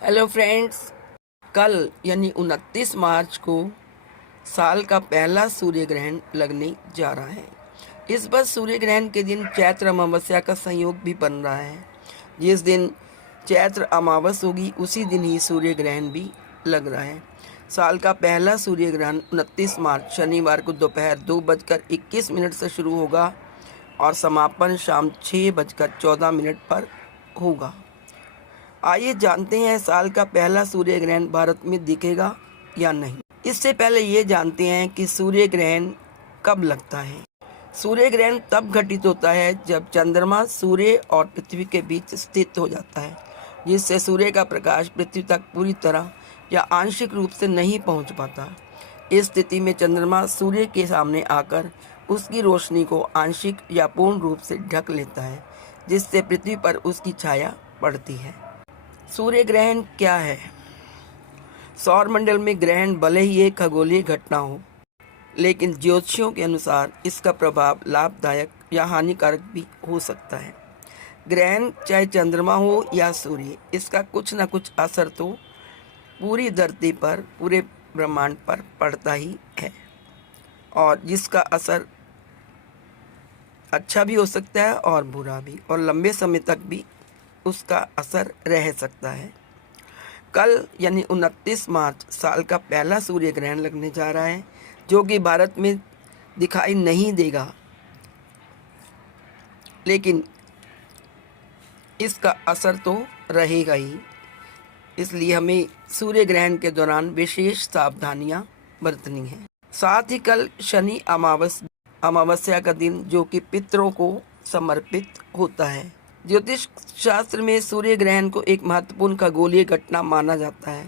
Hello friends, कल यानी 29 मार्च को साल का पहला सूर्य ग्रहण लगने जा रहा है। इस बार सूर्य ग्रहण के दिन चैत्र अमावस्या का संयोग भी बन रहा है। जिस दिन चैत्र अमावस होगी उसी दिन ही सूर्य ग्रहण भी लग रहा है। साल का पहला सूर्य ग्रहण 29 मार्च शनिवार को दोपहर 2:21 से शुरू होगा और समापन शाम 6:14 पर होगा। आइए जानते हैं साल का पहला सूर्य ग्रहण भारत में दिखेगा या नहीं। इससे पहले ये जानते हैं कि सूर्य ग्रहण कब लगता है। सूर्य ग्रहण तब घटित होता है जब चंद्रमा सूर्य और पृथ्वी के बीच स्थित हो जाता है, जिससे सूर्य का प्रकाश पृथ्वी तक पूरी तरह या आंशिक रूप से नहीं पहुंच पाता। इस स्थिति में चंद्रमा सूर्य के सामने आकर उसकी रोशनी को आंशिक या पूर्ण रूप से ढक लेता है, जिससे पृथ्वी पर उसकी छाया पड़ती है। सूर्य ग्रहण क्या है? सौरमंडल में ग्रहण भले ही एक खगोलीय घटना हो, लेकिन ज्योतिषियों के अनुसार इसका प्रभाव लाभदायक या हानिकारक भी हो सकता है। ग्रहण चाहे चंद्रमा हो या सूर्य, इसका कुछ न कुछ असर तो पूरी धरती पर, पूरे ब्रह्मांड पर पड़ता ही है, और जिसका असर अच्छा भी हो सकता है और बुरा भी, और लंबे समय तक भी उसका असर रह सकता है। कल यानी 29 मार्च साल का पहला सूर्य ग्रहण लगने जा रहा है, जो कि भारत में दिखाई नहीं देगा, लेकिन इसका असर तो रहेगा ही। इसलिए हमें सूर्य ग्रहण के दौरान विशेष सावधानियां बरतनी हैं। साथ ही कल शनि अमावस्या का दिन, जो कि पितरों को समर्पित होता है। ज्योतिष शास्त्र में सूर्य ग्रहण को एक महत्वपूर्ण खगोलीय घटना माना जाता है,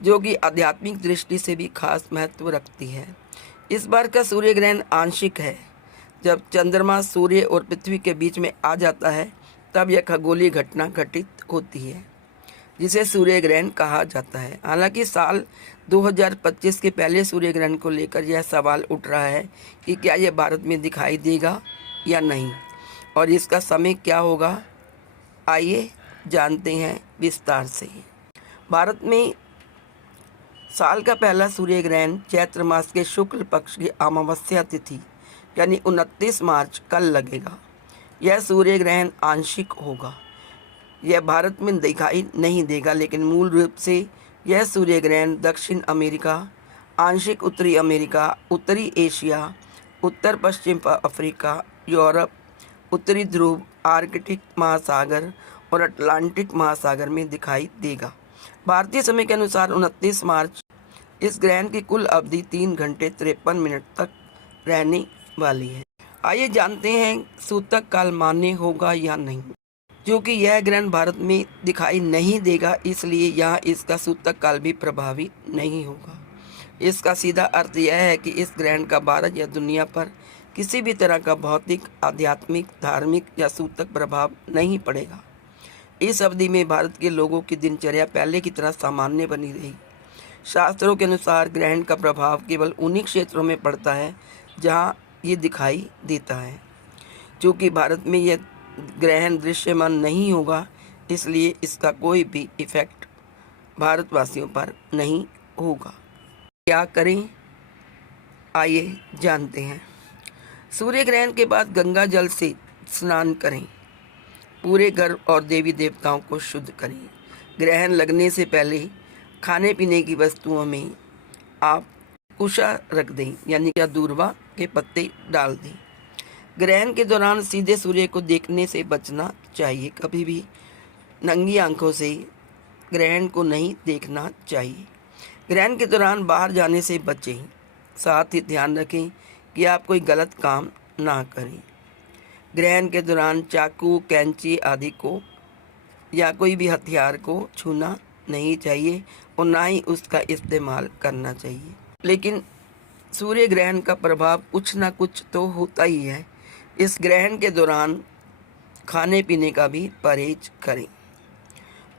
जो कि आध्यात्मिक दृष्टि से भी खास महत्व रखती है। इस बार का सूर्य ग्रहण आंशिक है। जब चंद्रमा सूर्य और पृथ्वी के बीच में आ जाता है, तब यह खगोलीय घटना घटित होती है, जिसे सूर्य ग्रहण कहा जाता है। हालांकि साल 2025 के पहले सूर्य ग्रहण को लेकर यह सवाल उठ रहा है कि क्या यह भारत में दिखाई देगा या नहीं, और इसका समय क्या होगा। आइए जानते हैं विस्तार से। भारत में साल का पहला सूर्य ग्रहण चैत्र मास के शुक्ल पक्ष की अमावस्या तिथि यानी 29 मार्च कल लगेगा। यह सूर्य ग्रहण आंशिक होगा। यह भारत में दिखाई नहीं देगा, लेकिन मूल रूप से यह सूर्य ग्रहण दक्षिण अमेरिका, आंशिक उत्तरी अमेरिका, उत्तरी एशिया, उत्तर पश्चिम अफ्रीका, यूरोप, उत्तरी ध्रुव, आर्कटिक महासागर और अटलांटिक महासागर में दिखाई देगा। भारतीय समय के अनुसार 29 मार्च इस ग्रहण की कुल अवधि 3 घंटे 53 मिनट तक रहने वाली है। आइए जानते हैं सूतक काल मान्य होगा या नहीं। क्योंकि यह ग्रहण भारत में दिखाई नहीं देगा, इसलिए यहाँ इसका सूतक काल भी प्रभावी नहीं होगा। इसका सीधा अर्थ यह है कि इस ग्रहण का भारत या दुनिया पर किसी भी तरह का भौतिक, आध्यात्मिक, धार्मिक या सूतक प्रभाव नहीं पड़ेगा। इस अवधि में भारत के लोगों की दिनचर्या पहले की तरह सामान्य बनी रही। शास्त्रों के अनुसार ग्रहण का प्रभाव केवल उन्हीं क्षेत्रों में पड़ता है जहां ये दिखाई देता है। चूँकि भारत में यह ग्रहण दृश्यमान नहीं होगा, इसलिए इसका कोई भी इफेक्ट भारतवासियों पर नहीं होगा। क्या करें, आइए जानते हैं। सूर्य ग्रहण के बाद गंगा जल से स्नान करें। पूरे घर और देवी देवताओं को शुद्ध करें। ग्रहण लगने से पहले खाने पीने की वस्तुओं में आप कुशा रख दें, यानी क्या दूर्वा के पत्ते डाल दें। ग्रहण के दौरान सीधे सूर्य को देखने से बचना चाहिए। कभी भी नंगी आंखों से ग्रहण को नहीं देखना चाहिए। ग्रहण के दौरान बाहर जाने से बचें। साथ ही ध्यान रखें कि आप कोई गलत काम ना करें। ग्रहण के दौरान चाकू, कैंची आदि को या कोई भी हथियार को छूना नहीं चाहिए और ना ही उसका इस्तेमाल करना चाहिए। लेकिन सूर्य ग्रहण का प्रभाव कुछ ना कुछ तो होता ही है। इस ग्रहण के दौरान खाने पीने का भी परहेज करें।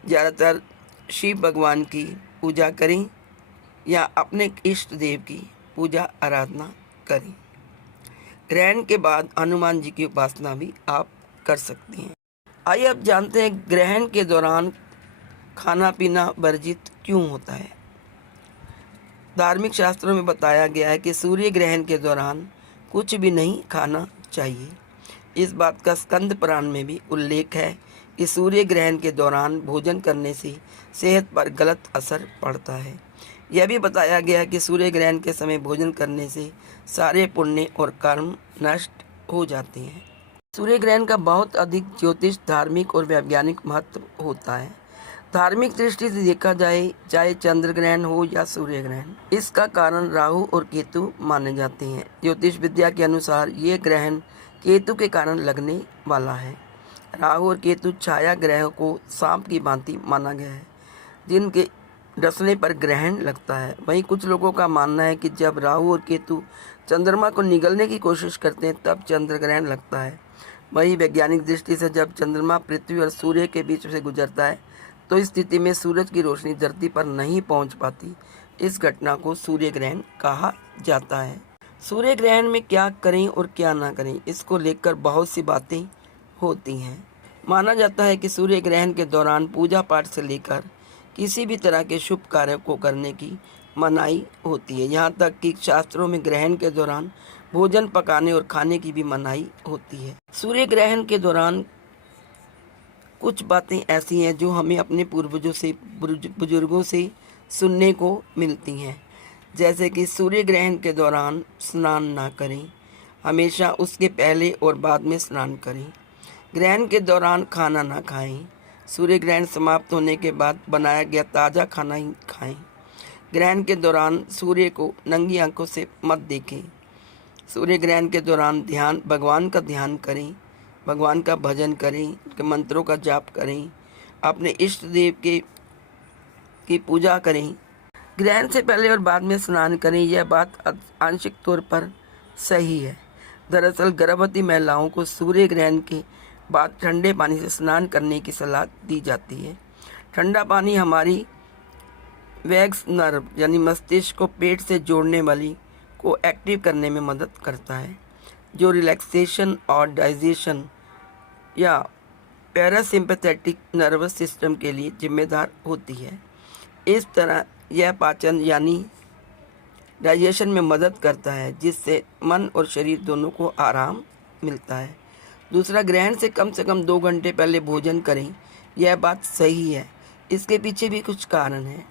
ज़्यादातर शिव भगवान की पूजा करें या अपने इष्ट देव की पूजा आराधना करें। ग्रहण के बाद हनुमान जी की उपासना भी आप कर सकते हैं। आइए अब जानते हैं ग्रहण के दौरान खाना पीना वर्जित क्यों होता है? धार्मिक शास्त्रों में बताया गया है कि सूर्य ग्रहण के दौरान कुछ भी नहीं खाना चाहिए। इस बात का स्कंद पुराण में भी उल्लेख है कि सूर्य ग्रहण के दौरान भोजन करने से सेहत पर गलत असर पड़ता है। यह भी बताया गया कि सूर्य ग्रहण के समय भोजन करने से सारे पुण्य और कर्म नष्ट हो जाते हैं। सूर्य ग्रहण का बहुत अधिक ज्योतिष, धार्मिक और वैज्ञानिक महत्व होता है। धार्मिक दृष्टि से देखा जाए, चाहे चंद्र ग्रहण हो या सूर्य ग्रहण, इसका कारण राहु और केतु माने जाते हैं। ज्योतिष विद्या के अनुसार ये ग्रहण केतु के कारण लगने वाला है। राहु और केतु छाया ग्रह को सांप की भांति माना गया है, जिनके डसने पर ग्रहण लगता है। वहीं कुछ लोगों का मानना है कि जब राहु और केतु चंद्रमा को निगलने की कोशिश करते हैं तब चंद्र ग्रहण लगता है। वहीं वैज्ञानिक दृष्टि से जब चंद्रमा पृथ्वी और सूर्य के बीच से गुजरता है तो इस स्थिति में सूरज की रोशनी धरती पर नहीं पहुंच पाती। इस घटना को सूर्य ग्रहण कहा जाता है। सूर्य ग्रहण में क्या करें और क्या ना करें, इसको लेकर बहुत सी बातें होती हैं। माना जाता है कि सूर्य ग्रहण के दौरान पूजा पाठ से लेकर किसी भी तरह के शुभ कार्य को करने की मनाही होती है। यहाँ तक कि शास्त्रों में ग्रहण के दौरान भोजन पकाने और खाने की भी मनाही होती है। सूर्य ग्रहण के दौरान कुछ बातें ऐसी हैं जो हमें अपने पूर्वजों से, बुजुर्गों से सुनने को मिलती हैं, जैसे कि सूर्य ग्रहण के दौरान स्नान ना करें, हमेशा उसके पहले और बाद में स्नान करें। ग्रहण के दौरान खाना ना खाएं। सूर्य ग्रहण समाप्त होने के बाद बनाया गया ताज़ा खाना ही खाएं। ग्रहण के दौरान सूर्य को नंगी आंखों से मत देखें। सूर्य ग्रहण के दौरान भगवान का ध्यान करें, भगवान का भजन करें, उनके मंत्रों का जाप करें, अपने इष्ट देव की पूजा करें। ग्रहण से पहले और बाद में स्नान करें, यह बात आंशिक तौर पर सही है। दरअसल गर्भवती महिलाओं को सूर्य ग्रहण के बाद ठंडे पानी से स्नान करने की सलाह दी जाती है। ठंडा पानी हमारी वैगस नर्व यानी मस्तिष्क को पेट से जोड़ने वाली को एक्टिव करने में मदद करता है, जो रिलैक्सेशन और डाइजेशन या पैरासिम्पैथेटिक नर्वस सिस्टम के लिए जिम्मेदार होती है। इस तरह यह पाचन यानी डाइजेशन में मदद करता है, जिससे मन और शरीर दोनों को आराम मिलता है। दूसरा, ग्रहण से कम 2 घंटे पहले भोजन करें, यह बात सही है। इसके पीछे भी कुछ कारण हैं।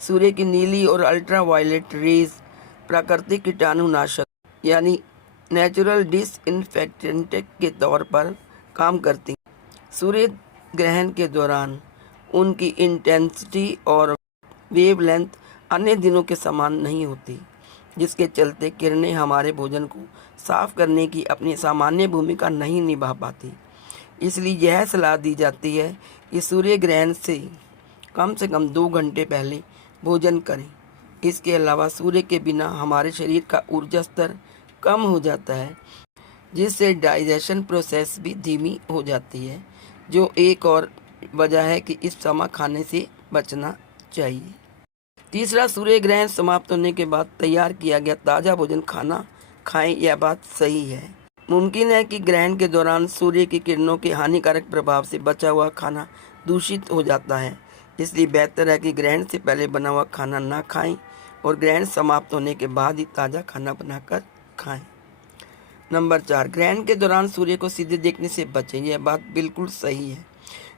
सूर्य की नीली और अल्ट्रा वायलेट रेज प्राकृतिक कीटाणुनाशक यानी नेचुरल डिसइंफेक्टेंट के तौर पर काम करती हैं। सूर्य ग्रहण के दौरान उनकी इंटेंसिटी और वेवलेंथ अन्य दिनों के समान नहीं होती, जिसके चलते किरणें हमारे भोजन को साफ करने की अपनी सामान्य भूमिका नहीं निभा पाती। इसलिए यह सलाह दी जाती है कि सूर्य ग्रहण से कम 2 घंटे पहले भोजन करें। इसके अलावा सूर्य के बिना हमारे शरीर का ऊर्जा स्तर कम हो जाता है, जिससे डाइजेशन प्रोसेस भी धीमी हो जाती है, जो एक और वजह है कि इस समय खाने से बचना चाहिए। तीसरा, सूर्य ग्रहण समाप्त होने के बाद तैयार किया गया ताज़ा भोजन खाना खाएं, यह बात सही है। मुमकिन है कि ग्रहण के दौरान सूर्य की किरणों के हानिकारक प्रभाव से बचा हुआ खाना दूषित हो जाता है, इसलिए बेहतर है कि ग्रहण से पहले बना हुआ खाना ना खाएं और ग्रहण समाप्त होने के बाद ही ताज़ा खाना बनाकर खाएं। नंबर 4, ग्रहण के दौरान सूर्य को सीधे देखने से बचें, यह बात बिल्कुल सही है।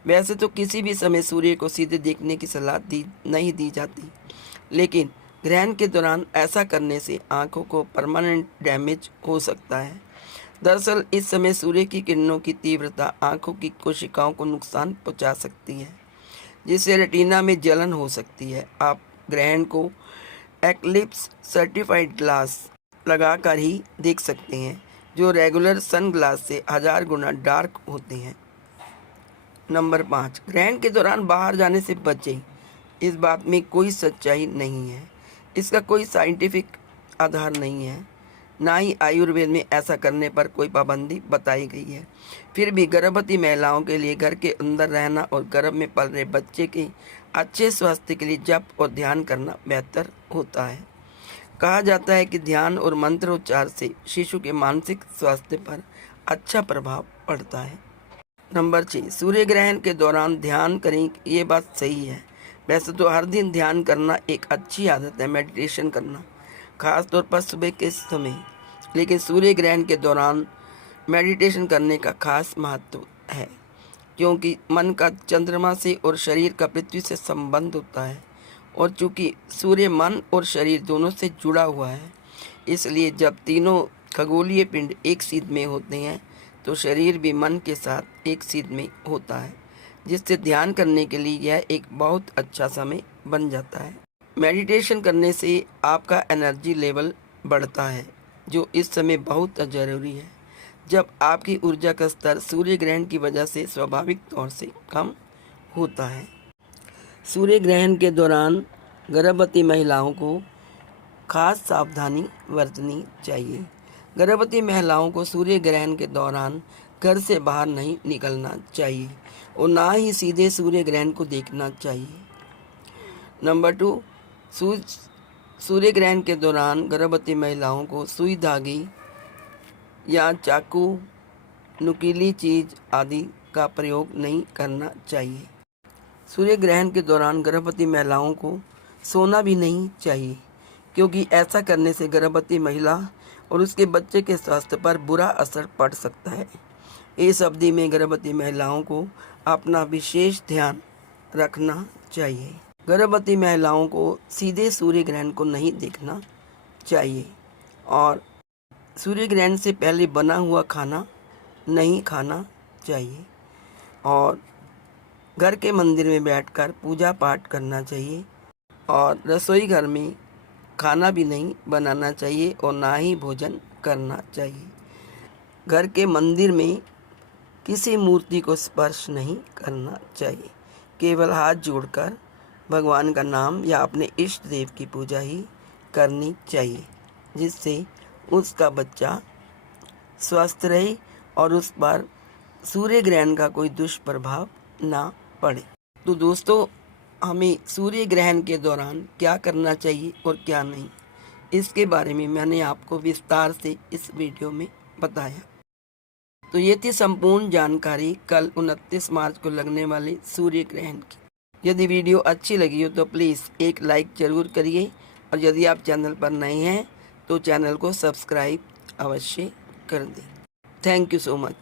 वैसे तो किसी भी समय सूर्य को सीधे देखने की सलाह नहीं दी जाती, लेकिन ग्रहण के दौरान ऐसा करने से आंखों को परमानेंट डैमेज हो सकता है। दरअसल इस समय सूर्य की किरणों की तीव्रता आंखों की कोशिकाओं को नुकसान पहुंचा सकती है, जिससे रेटिना में जलन हो सकती है। आप ग्रहण को एक्लिप्स सर्टिफाइड ग्लास लगाकर ही देख सकते हैं, जो रेगुलर सन ग्लास से 1000 गुना डार्क होते हैं। नंबर 5, ग्रहण के दौरान बाहर जाने से बचें। इस बात में कोई सच्चाई नहीं है, इसका कोई साइंटिफिक आधार नहीं है, ना ही आयुर्वेद में ऐसा करने पर कोई पाबंदी बताई गई है। फिर भी गर्भवती महिलाओं के लिए घर के अंदर रहना और गर्भ में पल रहे बच्चे के अच्छे स्वास्थ्य के लिए जप और ध्यान करना बेहतर होता है। कहा जाता है कि ध्यान और मंत्रोच्चार से शिशु के मानसिक स्वास्थ्य पर अच्छा प्रभाव पड़ता है। नंबर 6, सूर्य ग्रहण के दौरान ध्यान करें। ये बात सही है। वैसे तो हर दिन ध्यान करना एक अच्छी आदत है, मेडिटेशन करना, खास तौर पर सुबह के समय, लेकिन सूर्य ग्रहण के दौरान मेडिटेशन करने का खास महत्व है, क्योंकि मन का चंद्रमा से और शरीर का पृथ्वी से संबंध होता है, और चूंकि सूर्य मन और शरीर दोनों से जुड़ा हुआ है, इसलिए जब तीनों खगोलीय पिंड एक सीध में होते हैं तो शरीर भी मन के साथ एक सीध में होता है, जिससे ध्यान करने के लिए यह एक बहुत अच्छा समय बन जाता है। मेडिटेशन करने से आपका एनर्जी लेवल बढ़ता है, जो इस समय बहुत ज़रूरी है, जब आपकी ऊर्जा का स्तर सूर्य ग्रहण की वजह से स्वाभाविक तौर से कम होता है। सूर्य ग्रहण के दौरान गर्भवती महिलाओं को खास सावधानी बरतनी चाहिए। गर्भवती महिलाओं को सूर्य ग्रहण के दौरान घर से बाहर नहीं निकलना चाहिए और ना ही सीधे सूर्य ग्रहण को देखना चाहिए। नंबर 2, सूर्य ग्रहण के दौरान गर्भवती महिलाओं को सुई धागे या चाकू, नुकीली चीज आदि का प्रयोग नहीं करना चाहिए। सूर्य ग्रहण के दौरान गर्भवती महिलाओं को सोना भी नहीं चाहिए, क्योंकि ऐसा करने से गर्भवती महिला और उसके बच्चे के स्वास्थ्य पर बुरा असर पड़ सकता है। इस अवधि में गर्भवती महिलाओं को अपना विशेष ध्यान रखना चाहिए। गर्भवती महिलाओं को सीधे सूर्य ग्रहण को नहीं देखना चाहिए और सूर्य ग्रहण से पहले बना हुआ खाना नहीं खाना चाहिए और घर के मंदिर में बैठकर पूजा पाठ करना चाहिए और रसोई घर में खाना भी नहीं बनाना चाहिए और ना ही भोजन करना चाहिए। घर के मंदिर में किसी मूर्ति को स्पर्श नहीं करना चाहिए। केवल हाथ जोड़कर भगवान का नाम या अपने इष्ट देव की पूजा ही करनी चाहिए, जिससे उसका बच्चा स्वस्थ रहे और उस पर सूर्य ग्रहण का कोई दुष्प्रभाव ना पड़े। तो दोस्तों, हमें सूर्य ग्रहण के दौरान क्या करना चाहिए और क्या नहीं, इसके बारे में मैंने आपको विस्तार से इस वीडियो में बताया। तो ये थी संपूर्ण जानकारी कल 29 मार्च को लगने वाले सूर्य ग्रहण की। यदि वीडियो अच्छी लगी हो तो प्लीज़ एक लाइक ज़रूर करिए और यदि आप चैनल पर नए हैं तो चैनल को सब्सक्राइब अवश्य कर दें। Thank you so much.